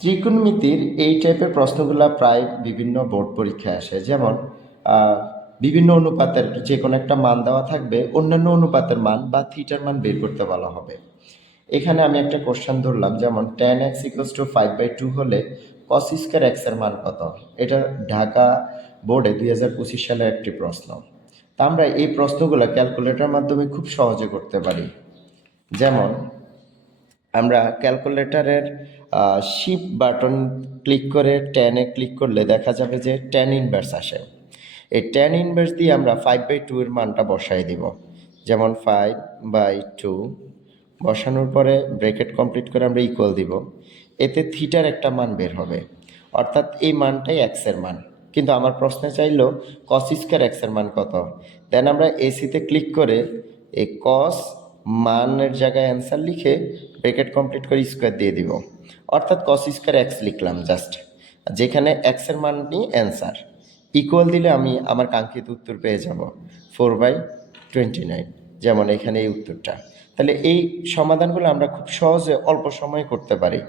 ত্রিকোণমিতির এই টাইপের প্রশ্নগুলো প্রায় বিভিন্ন বোর্ড পরীক্ষায় আসে। যেমন আহ, বিভিন্ন অনুপাতের যে কোনো একটা মান দেওয়া থাকবে, অন্যান্য অনুপাতের মান বা থিটার মান বের করতে বলা হবে। এখানে আমি একটা কোশ্চেন ধরলাম, যেমন tan x ইকুয়ালস টু 5/2 হলে cos স্কয়ার x এর মান কত। এটা ঢাকা বোর্ডে 2025 সালের একটি প্রশ্ন। তা আমরা এই প্রশ্নগুলো ক্যালকুলেটরের মাধ্যমে খুব সহজে করতে পারি। যেমন আমরা ক্যালকুলেটরের শিফট বাটন ক্লিক করে ট্যানে ক্লিক করলে দেখা যাবে যে ট্যান ইনভার্স আসে। এই ট্যান ইনভার্স দিয়ে আমরা 5/2 এর মানটা বসাই দিব। যেমন 5/2 বসানোর পরে ব্রেকেট কমপ্লিট করে আমরা ইকুয়াল দিব। এতে থিটার একটা মান বের হবে, অর্থাৎ এই মানটাই এক্সের মান। কিন্তু আমার প্রশ্নে চাইলো কস স্কয়ার এক্সের মান কত। দেন আমরা এসিতে ক্লিক করে এই কস মানের জায়গায় অ্যান্সার লিখে ব্রেকেট কমপ্লিট করে স্কোয়ার দিয়ে দিব, অর্থাৎ কস স্কোয়ার এক্স লিখলাম জাস্ট, যেখানে এক্সের মানই অ্যান্সার। ইকুয়াল দিলে আমি আমার কাঙ্ক্ষিত উত্তর পেয়ে যাব 4/29, যেমন এখানে এই উত্তরটা। তাহলে এই সমাধানগুলো আমরা খুব সহজে অল্প সময়ে করতে পারি।